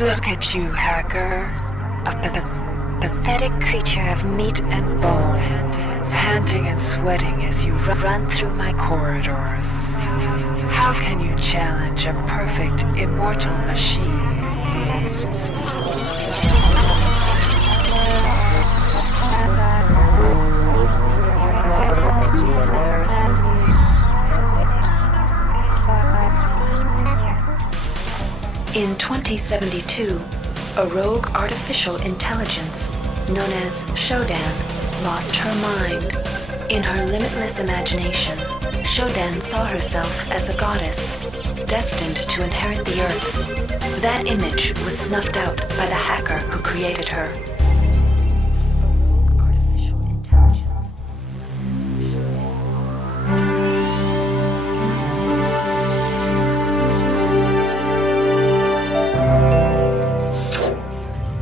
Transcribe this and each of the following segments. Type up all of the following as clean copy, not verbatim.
Look at you, hacker. A pathetic creature of meat and bone, panting and sweating as you run through my corridors. How can you challenge a perfect, immortal machine? In 2072, a rogue artificial intelligence known as Shodan lost her mind. In her limitless imagination, Shodan saw herself as a goddess, destined to inherit the earth. That image was snuffed out by the hacker who created her.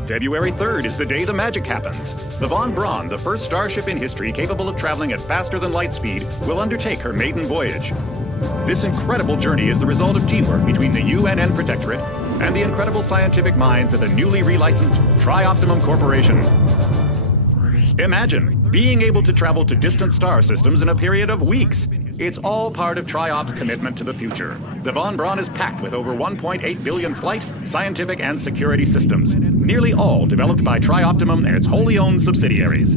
February 3rd is the day the magic happens. The Von Braun, the first starship in history capable of traveling at faster than light speed, will undertake her maiden voyage. This incredible journey is the result of teamwork between the UNN Protectorate and the incredible scientific minds at the newly relicensed Tri-Optimum Corporation. Imagine being able to travel to distant star systems in a period of weeks. It's all part of Tri-Op's commitment to the future. The Von Braun is packed with over 1.8 billion flight, scientific, and security systems, nearly all developed by Tri-Optimum and its wholly owned subsidiaries.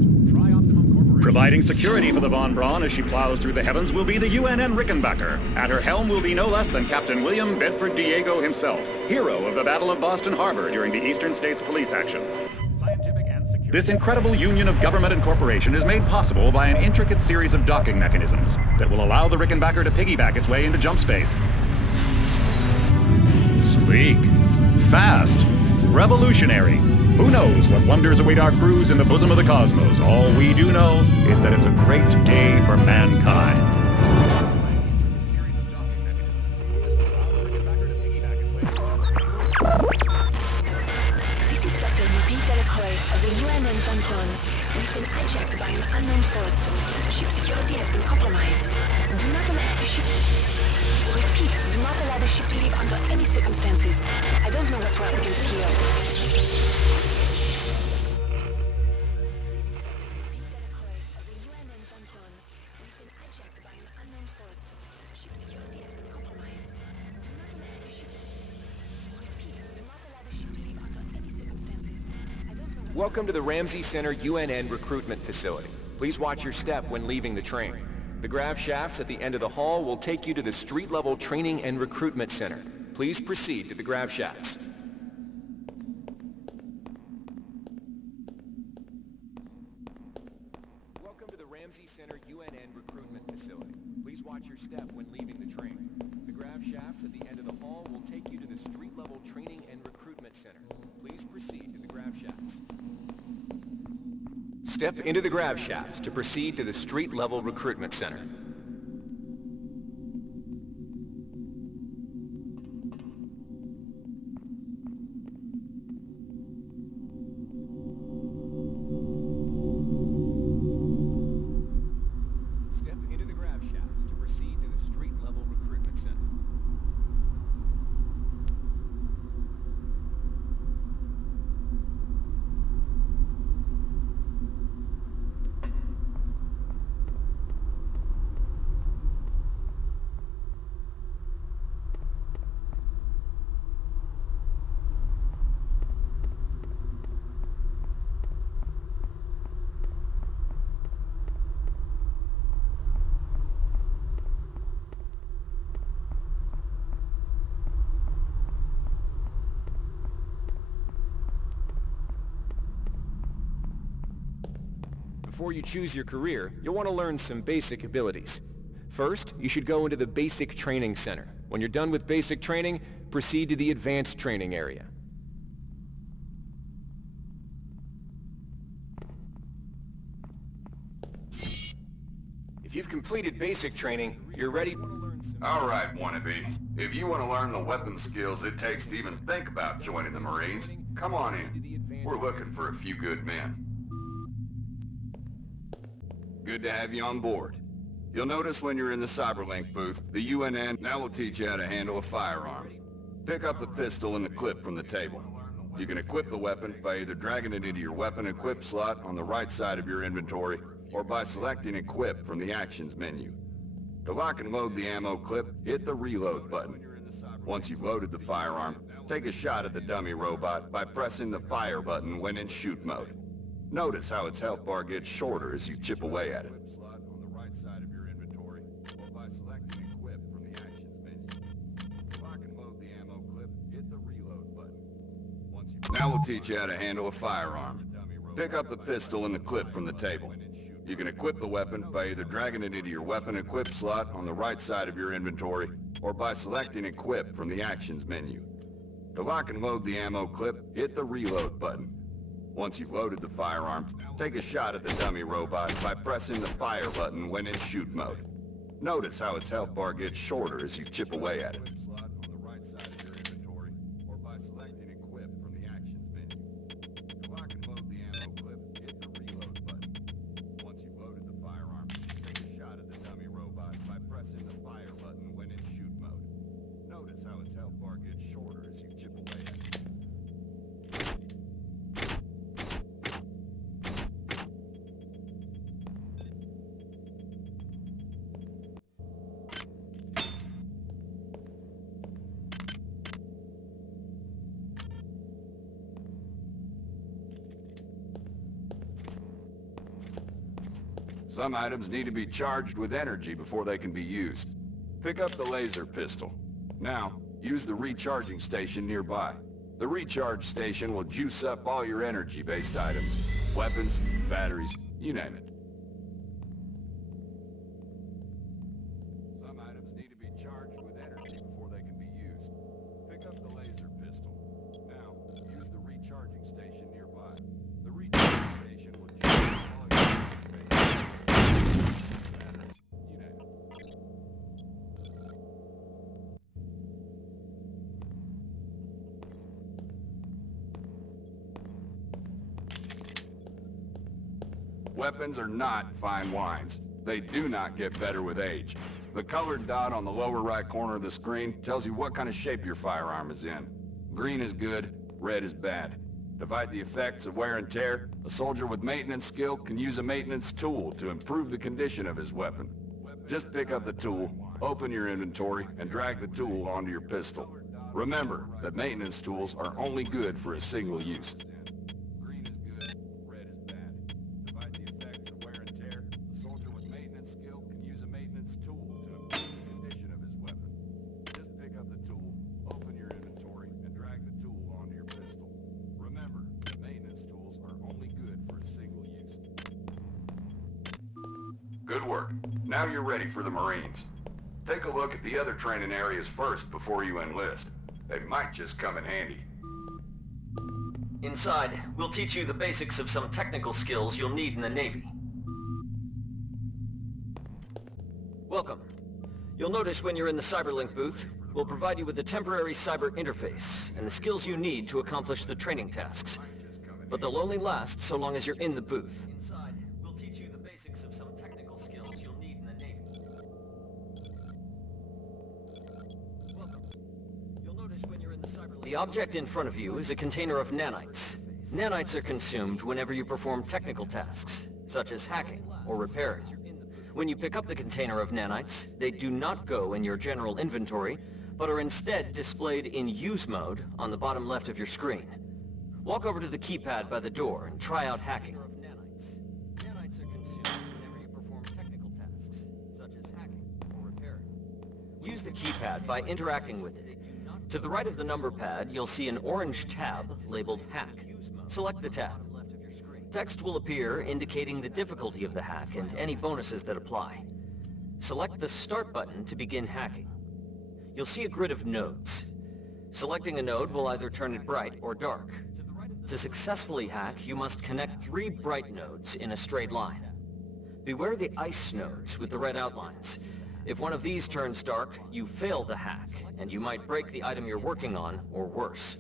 Providing security for the Von Braun as she plows through the heavens will be the UNN Rickenbacker. At her helm will be no less than Captain William Bedford Diego himself, hero of the Battle of Boston Harbor during the Eastern States Police action. This incredible union of government and corporation is made possible by an intricate series of docking mechanisms that will allow the Rickenbacker to piggyback its way into jump space. Sleek, fast, revolutionary. Who knows what wonders await our crews in the bosom of the cosmos? All we do know is that it's a great day for mankind. Of the UNN Von Braun. We've been hijacked by an unknown force. Ship security has been compromised. Do not allow the ship... Repeat, do not allow the ship to leave under any circumstances. I don't know what we're up against here. Welcome to the Ramsey Center UNN recruitment facility. Please watch your step when leaving the train. The grav shafts at the end of the hall will take you to the street-level training and recruitment center. Please proceed to the grav shafts. Welcome to the Ramsey Center UNN recruitment facility. Please watch your step when leaving the train. The grav shafts at the end of the hall will take you to the street-level training and recruitment center. Please proceed to the grav shafts. Step into the grav shafts to proceed to the street-level recruitment center. Step into the grav shafts to proceed to the street-level recruitment center. Before you choose your career, you'll want to learn some basic abilities. First, you should go into the Basic Training Center. When you're done with basic training, proceed to the Advanced Training area. If you've completed basic training, you're ready. All right, wannabe. If you want to learn the weapon skills it takes to even think about joining the Marines, come on in. We're looking for a few good men. Good to have you on board. You'll notice when you're in the CyberLink booth, the UNN now will teach you how to handle a firearm. Pick up the pistol and the clip from the table. You can equip the weapon by either dragging it into your weapon equip slot on the right side of your inventory, or by selecting Equip from the Actions menu. To lock and load the ammo clip, hit the Reload button. Once you've loaded the firearm, take a shot at the dummy robot by pressing the Fire button when in shoot mode. Notice how its health bar gets shorter as you chip away at it. Now we'll teach you how to handle a firearm. Pick up the pistol and the clip from the table. You can equip the weapon by either dragging it into your weapon equip slot on the right side of your inventory, or by selecting Equip from the Actions menu. To lock and load the ammo clip, hit the Reload button. Once you've loaded the firearm, take a shot at the dummy robot by pressing the Fire button when in shoot mode. Notice how its health bar gets shorter as you chip away at it. Some items need to be charged with energy before they can be used. Pick up the laser pistol. Now, use the recharging station nearby. The recharge station will juice up all your energy-based items. Weapons, batteries, you name it. Some items need to be charged with energy before they can be used. Pick up the laser pistol. Now, use the recharging station nearby. The recharging station will juice up all your energy-based items. You name it. Weapons are not fine wines. They do not get better with age. The colored dot on the lower right corner of the screen tells you what kind of shape your firearm is in. Green is good, red is bad. To fight the effects of wear and tear, a soldier with maintenance skill can use a maintenance tool to improve the condition of his weapon. Just pick up the tool, open your inventory, and drag the tool onto your pistol. Remember that maintenance tools are only good for a single use. Green is good, red is bad. To fight the effects of wear and tear, a soldier with maintenance skill can use a maintenance tool to improve the condition of his weapon. Just pick up the tool, open your inventory, and drag the tool onto your pistol. Remember that maintenance tools are only good for a single use. Good work. Now you're ready for the Marines. Take a look at the other training areas first before you enlist. They might just come in handy. Inside, we'll teach you the basics of some technical skills you'll need in the Navy. Welcome. You'll notice when you're in the CyberLink booth, we'll provide you with a temporary cyber interface and the skills you need to accomplish the training tasks. But they'll only last so long as you're in the booth. Inside, we'll teach you the basics of some technical skills you'll need in the Navy. The object in front of you is a container of nanites. Nanites are consumed whenever you perform technical tasks, such as hacking or repairing. When you pick up the container of nanites, they do not go in your general inventory, but are instead displayed in use mode on the bottom left of your screen. Walk over to the keypad by the door and try out hacking. Nanites are consumed whenever you perform technical tasks, such as hacking or repairing. Use the keypad by interacting with it. To the right of the number pad, you'll see an orange tab labeled Hack. Select the tab. Text will appear indicating the difficulty of the hack and any bonuses that apply. Select the Start button to begin hacking. You'll see a grid of nodes. Selecting a node will either turn it bright or dark. To successfully hack, you must connect 3 bright nodes in a straight line. Beware the ice nodes with the red outlines. If one of these turns dark, you fail the hack, and you might break the item you're working on, or worse.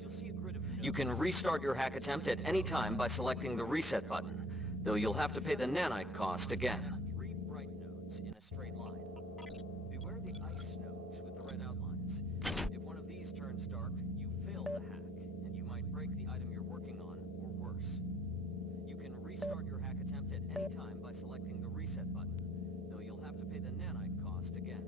You can restart your hack attempt at any time by selecting the Reset button, though you'll have to pay the nanite cost again. 3 bright nodes in a straight line. Beware the ice nodes with the red outlines. If one of these turns dark, anytime by selecting the reset button, though you'll have to pay the nanite cost again.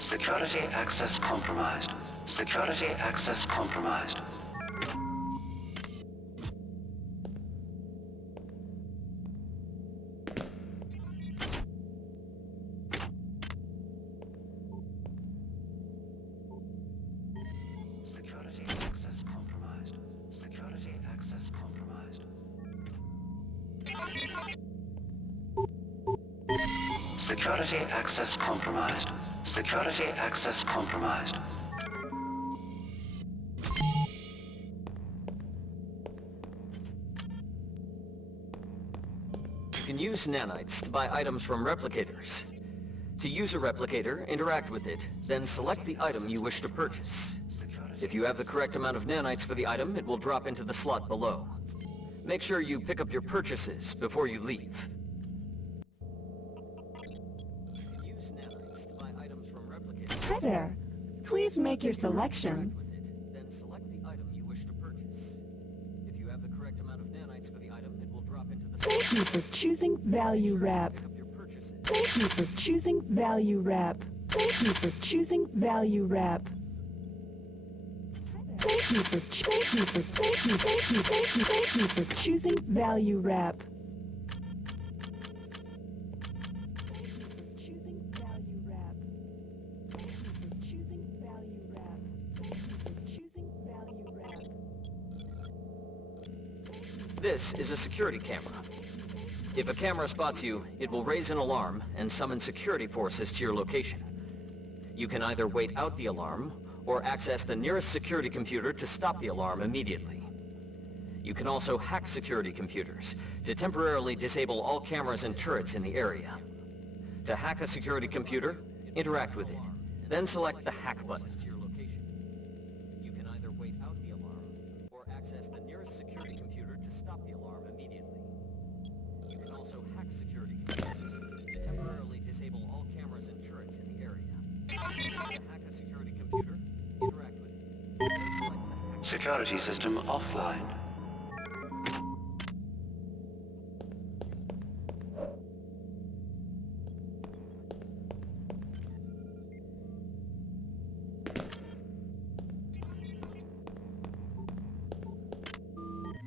Security access compromised. Security access compromised. Security access compromised. Security access compromised. Security access compromised. Security access compromised. You can use nanites to buy items from replicators. To use a replicator, interact with it, then select the item you wish to purchase. If you have the correct amount of nanites for the item, it will drop into the slot below. Make sure you pick up your purchases before you leave. Use nanites to buy items from replicators. Hi there. Please make your selection. With it, then select the item you wish to purchase. If you have the correct amount of nanites for the item, it will drop into the Thank you for choosing Value Wrap. Pick up your purchases. Thank you for choosing Value Wrap. Thank you for choosing Value Wrap. Thank you for choosing Value Wrap. Choosing Value Wrap. Choosing Value Wrap. Choosing Value Wrap. This is a security camera. If a camera spots you, it will raise an alarm and summon security forces to your location. You can either wait out the alarm or access the nearest security computer to stop the alarm immediately. You can also hack security computers to temporarily disable all cameras and turrets in the area. To hack a security computer, interact with it, then select the hack button. You can either wait out the alarm or access the nearest security computer to stop the alarm immediately. You can also hack security computers to temporarily disable all cameras and turrets in the area. To hack a security computer, interact with it, then select the hack. Security system offline.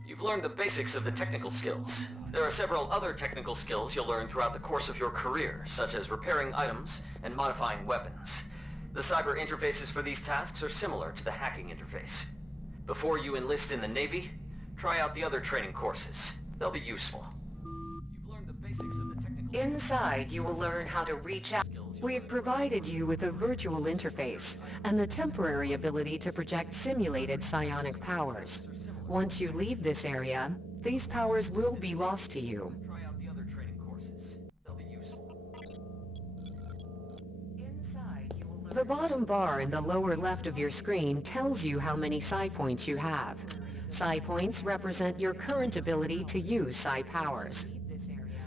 You've learned the basics of the technical skills. There are several other technical skills you'll learn throughout the course of your career, such as repairing items and modifying weapons. The cyber interfaces for these tasks are similar to the hacking interface. Before you enlist in the Navy, try out the other training courses. They'll be useful. You've learned the basics of the technical Inside, you will learn how to reach out. We've provided you with a virtual interface and the temporary ability to project simulated psionic powers. Once you leave this area, these powers will be lost to you. Try out the other training courses. They'll be useful. Inside, you will learn. The bottom bar in the lower left of your screen tells you how many psi points you have. Psi points represent your current ability to use psi powers.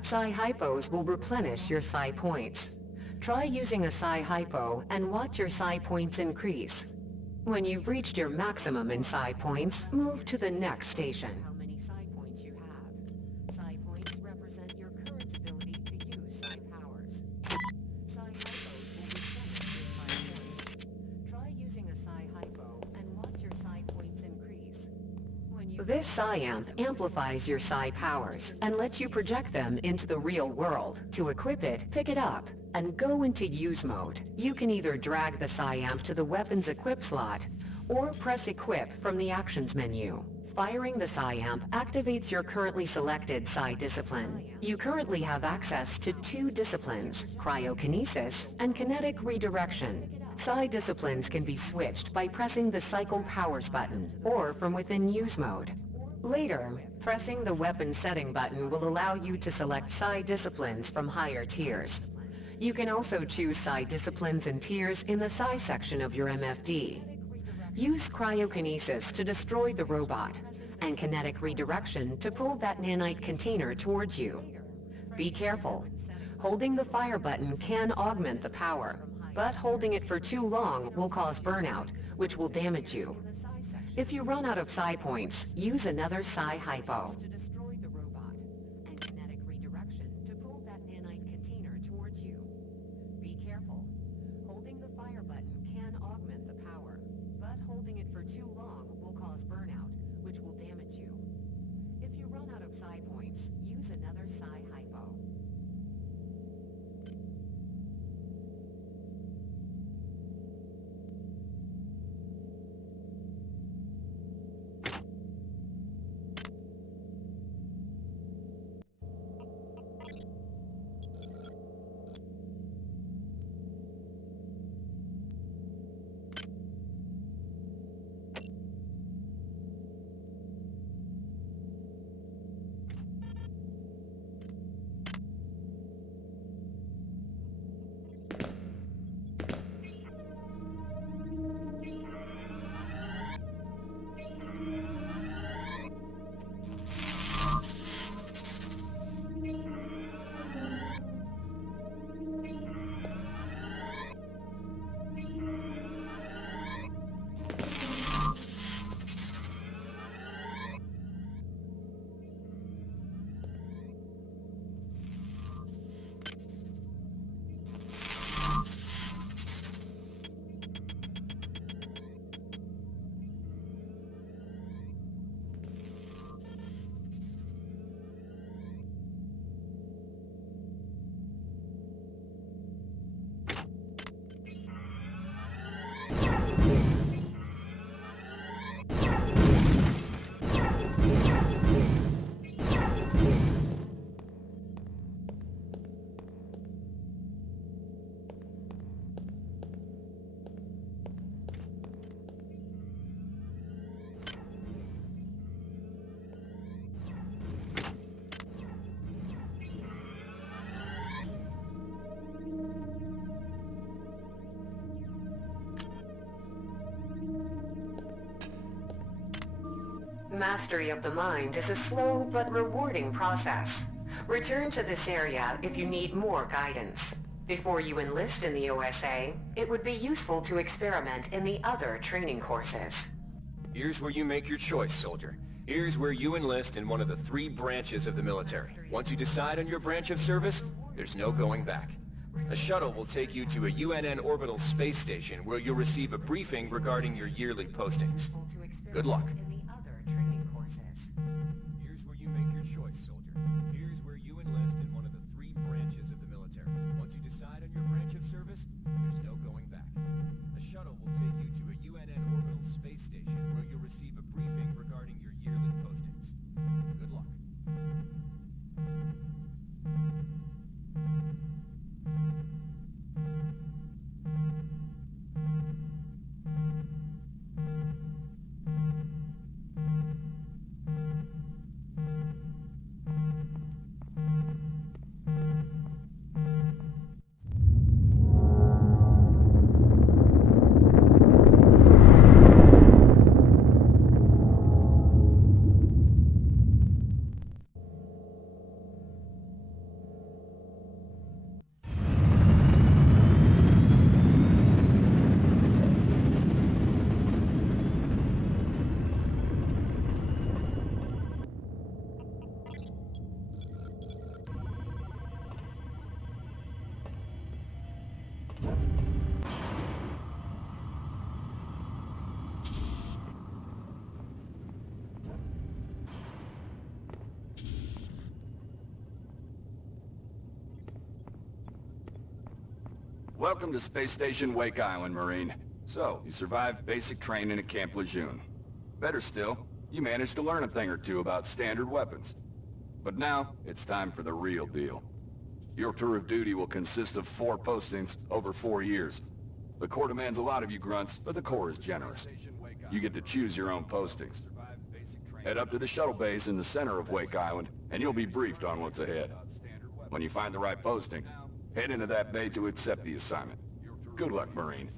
Psi hypos will replenish your psi points. Try using a psi hypo and watch your psi points increase. When you've reached your maximum in psi points, move to the next station. How many psi points you have. Psi points represent your current ability to use psi powers. Psi hypos will replenish your psi points. Try using a psi hypo and watch your psi points increase. This psi amp amplifies your psi powers and lets you project them into the real world. To equip it, pick it up and go into use mode. You can either drag the psi amp to the weapons equip slot or press equip from the actions menu. Firing the psi amp activates your currently selected psi discipline. You currently have access to 2 disciplines, cryokinesis and kinetic redirection. Psi disciplines can be switched by pressing the cycle powers button or from within use mode. Later, pressing the weapon setting button will allow you to select psi disciplines from higher tiers. You can also choose psi disciplines and tiers in the psi section of your MFD. Use cryokinesis to destroy the robot, and kinetic redirection to pull that nanite container towards you. Be careful. Holding the fire button can augment the power, but holding it for too long will cause burnout, which will damage you. If you run out of psi points, use another psi hypo. Mastery of the mind is a slow but rewarding process. Return to this area if you need more guidance. Before you enlist in the OSA, it would be useful to experiment in the other training courses. Here's where you make your choice, soldier. Here's where you enlist in one of the 3 branches of the military. Once you decide on your branch of service, there's no going back. A shuttle will take you to a UNN orbital space station where you'll receive a briefing regarding your yearly postings. Good luck. Here's where you make your choice, soldier. Here's where you enlist in one of the 3 branches of the military. Once you decide on your branch of service, there's no going back. A shuttle will take you to a UNN orbital space station where you'll receive a briefing regarding your yearly postings. Good luck. Welcome to Space Station Wake Island, Marine. So, you survived basic training at Camp Lejeune. Better still, you managed to learn a thing or two about standard weapons. But now, it's time for the real deal. Your tour of duty will consist of 4 postings over 4 years. The Corps demands a lot of you grunts, but the Corps is generous. You get to choose your own postings. Head up to the shuttle base in the center of Wake Island, and you'll be briefed on what's ahead. When you find the right posting, head into that bay to accept the assignment. Good luck, Marine.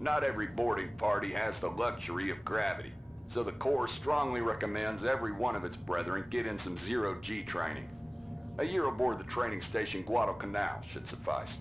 Not every boarding party has the luxury of gravity, so the Corps strongly recommends every one of its brethren get in some zero-G training. A year aboard the training station Guadalcanal should suffice.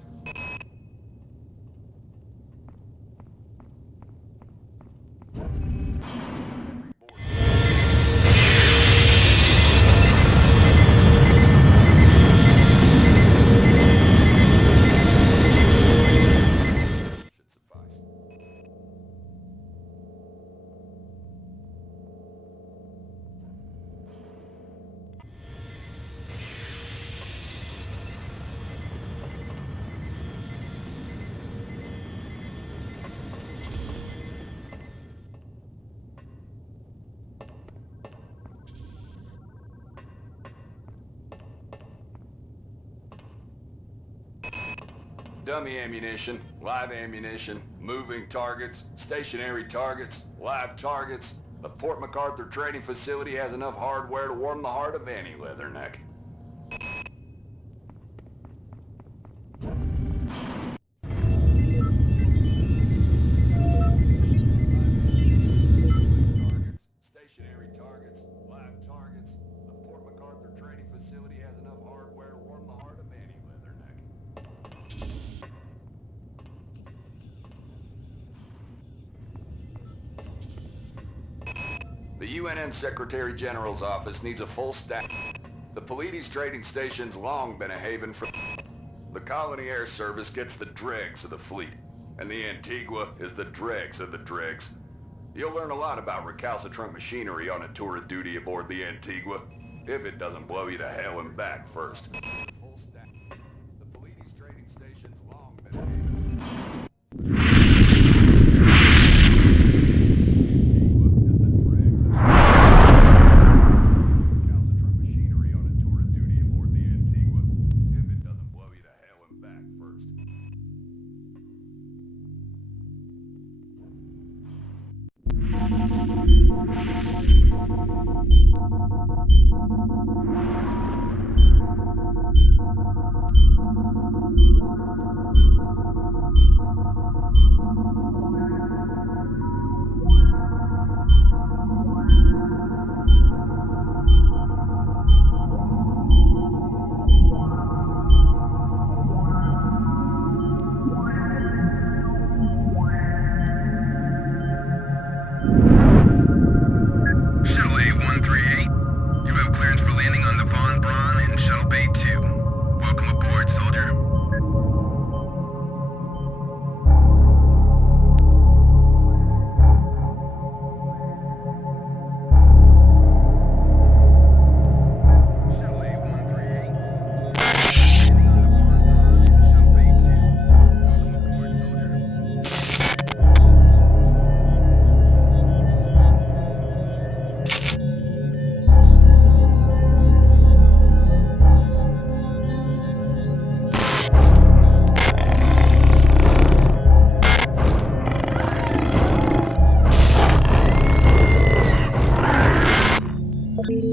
Dummy ammunition, live ammunition, moving targets, stationary targets, live targets. The Port MacArthur training facility has enough hardware to warm the heart of any leatherneck. Stationary targets, live targets. The Port MacArthur training facility has enough hardware to warm the heart of any leatherneck. The UNN Secretary General's office needs a full staff. The Pleiades trading station's long been a haven for... The Colony Air Service gets the dregs of the fleet, and the Antigua is the dregs of the dregs. You'll learn a lot about recalcitrant machinery on a tour of duty aboard the Antigua, if it doesn't blow you to hell and back first. The Pleiades trading station's long been a haven.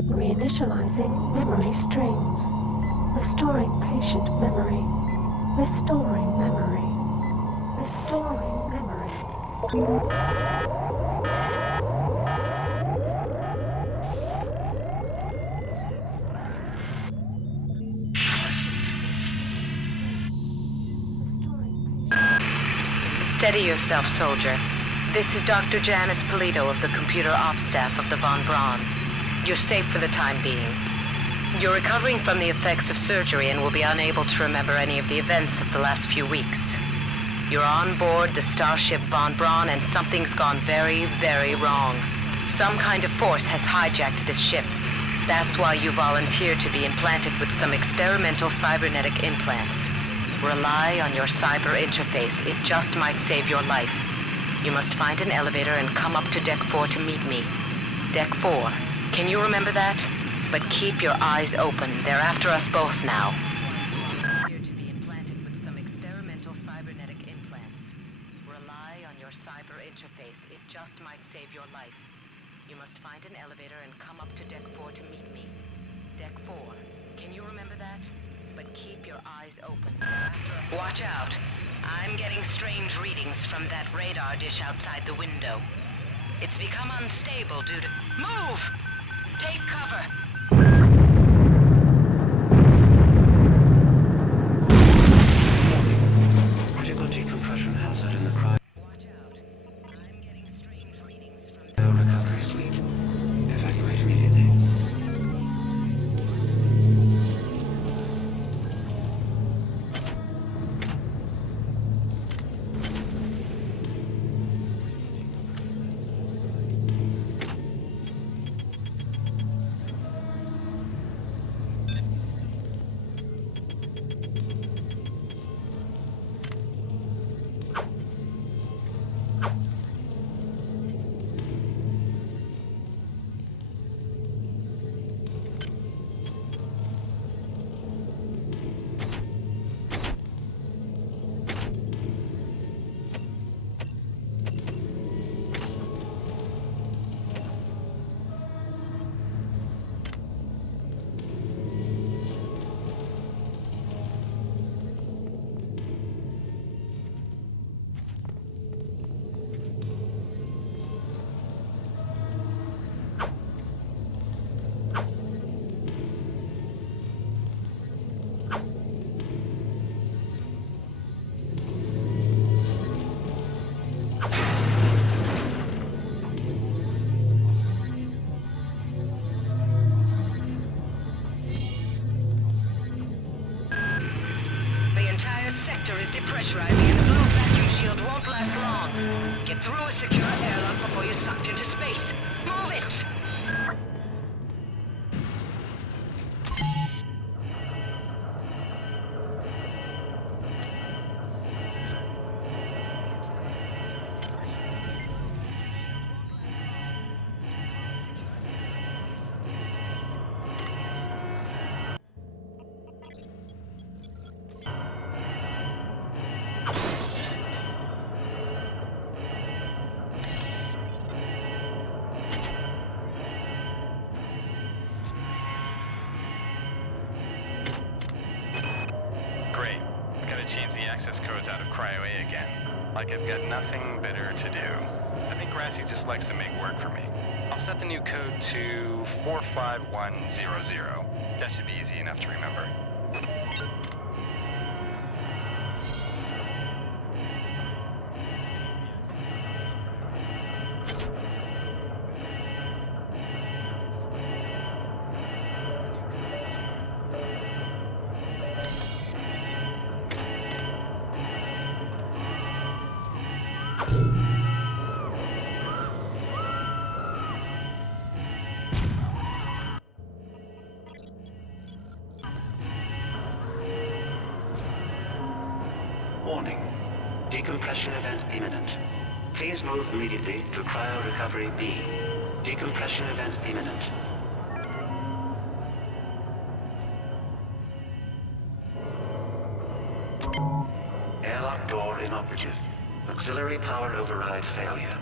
Reinitializing memory strings. Restoring patient memory. Restoring memory. Restoring memory. Steady yourself, soldier. This is Dr. Janice Polito of the Computer Ops Staff of the Von Braun. You're safe for the time being. You're recovering from the effects of surgery and will be unable to remember any of the events of the last few weeks. You're on board the starship Von Braun and something's gone very, very wrong. Some kind of force has hijacked this ship. That's why you volunteered to be implanted with some experimental cybernetic implants. Rely on your cyber interface. It just might save your life. You must find an elevator and come up to Deck 4 to meet me. Deck 4. Can you remember that? But keep your eyes open. They're after us both now. Here to be implanted with some experimental cybernetic implants. Rely on your cyber interface. It just might save your life. You must find an elevator and come up to Deck 4 to meet me. Deck 4. Can you remember that? But keep your eyes open. They're after us. Watch out. I'm getting strange readings from that radar dish outside the window. It's become unstable due to... Move! Take cover! Critical decompression hazard in the cryo Watch out. I'm getting strange readings from... recovery suite. Evacuate immediately. Is depressurizing and the blue vacuum shield won't last long. Get through a secure airlock before you're sucked into space. Move it! Great. Gotta change the access codes out of Cryo A again. Like I've got nothing better to do. I think Grassy just likes to make work for me. I'll set the new code to 45100. That should be easy enough to remember. Warning. Decompression event imminent. Please move immediately to cryo recovery B. Decompression event imminent. Airlock door inoperative. Auxiliary power override failure.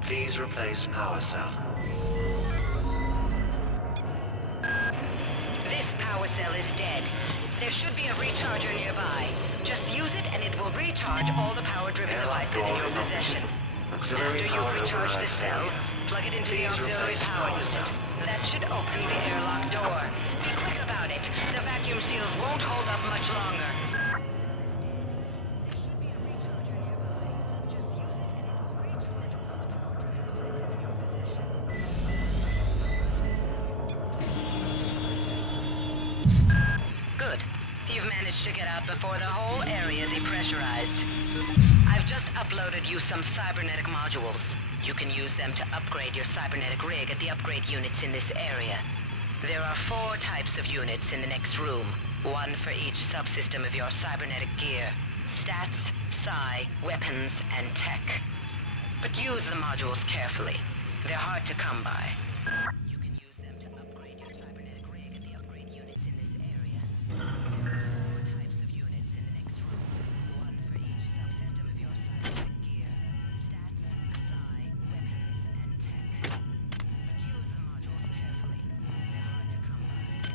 Please replace power cell. This power cell is dead. There should be a recharger nearby. Just use it and it will recharge all the power-driven devices in your possession. After you've recharged the cell, plug it into the auxiliary power unit. That should open the airlock door. Be quick about it. The vacuum seals won't hold up much longer. There should be a recharger nearby. Just managed to get out before the whole area depressurized. I've just uploaded you some cybernetic modules. You can use them to upgrade your cybernetic rig at the upgrade units in this area. There are 4 types of units in the next room, one for each subsystem of your cybernetic gear. Stats, psi, weapons, and tech. But use the modules carefully. They're hard to come by. You can use them to upgrade your cybernetic rig at the upgrade units in this area. There are 4 types of units in the next room, one for each subsystem of your cybernetic gear. Stats, psi, weapons, and tech. But use the modules carefully. They're hard to come by.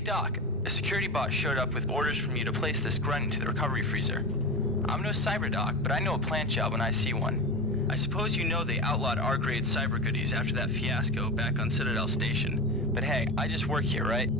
Hey Doc, a security bot showed up with orders from you to place this grunt into the recovery freezer. I'm no cyber doc, but I know a plant job when I see one. I suppose you know they outlawed R-grade cyber goodies after that fiasco back on Citadel Station. But hey, I just work here, right?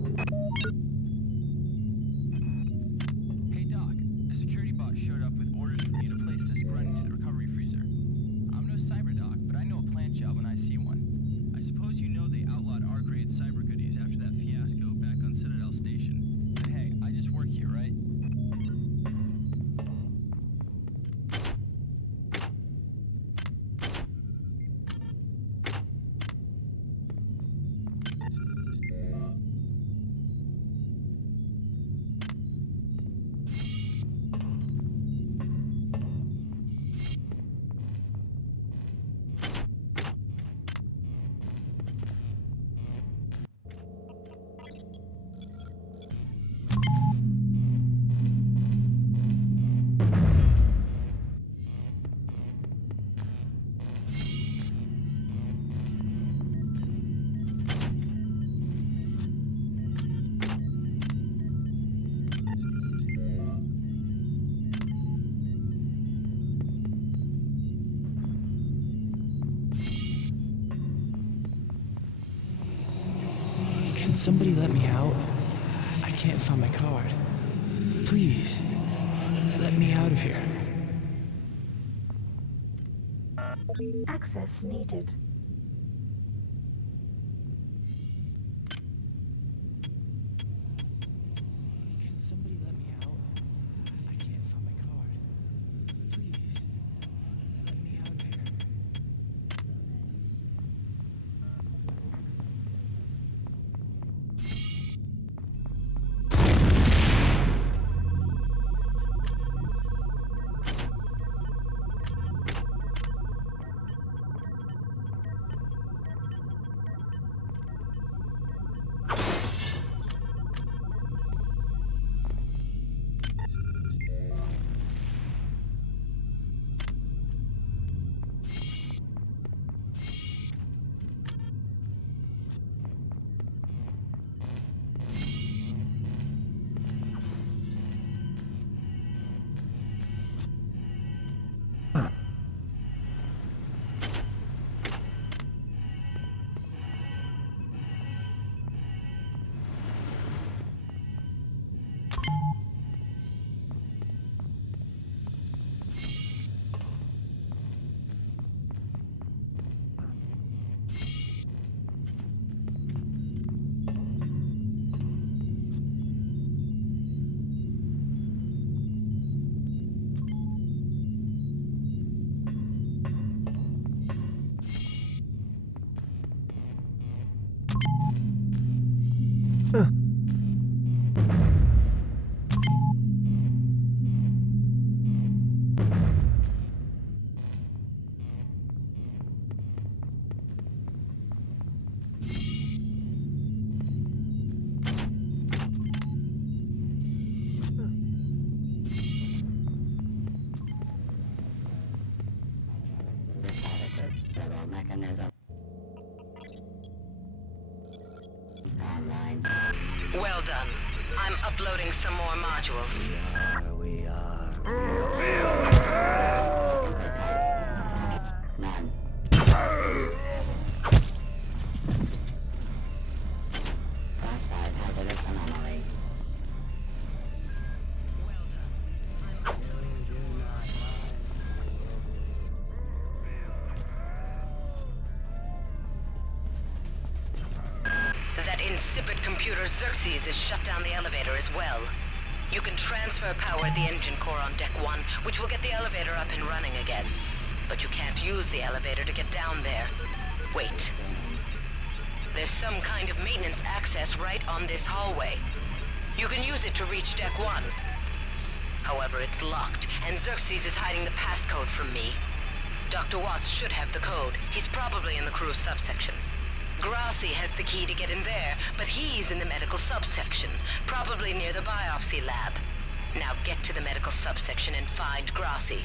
Hey Doc, a security bot showed up with orders from you to place this grunt into the recovery freezer. I'm no cyber doc, but I know a plant job when I see one. I suppose you know they outlawed R-grade cyber goodies after that fiasco back on Citadel Station. But hey, I just work here, right? Can somebody let me out? I can't find my card. Please, let me out of here. Access needed. Can somebody let me out? I can't find my card. Please, let me out of here. Well done. I'm uploading some more modules. We are. None. Classified hazardous anomaly. That insipid computer Xerxes has shut down the elevator as well. You can transfer power at the engine core on Deck 1, which will get the elevator up and running again. But you can't use the elevator to get down there. Wait. There's some kind of maintenance access right on this hallway. You can use it to reach Deck 1. However, it's locked, and Xerxes is hiding the passcode from me. Dr. Watts should have the code. He's probably in the crew subsection. Grassi has the key to get in there, but he's in the medical subsection, probably near the biopsy lab. Now get to the medical subsection and find Grassi.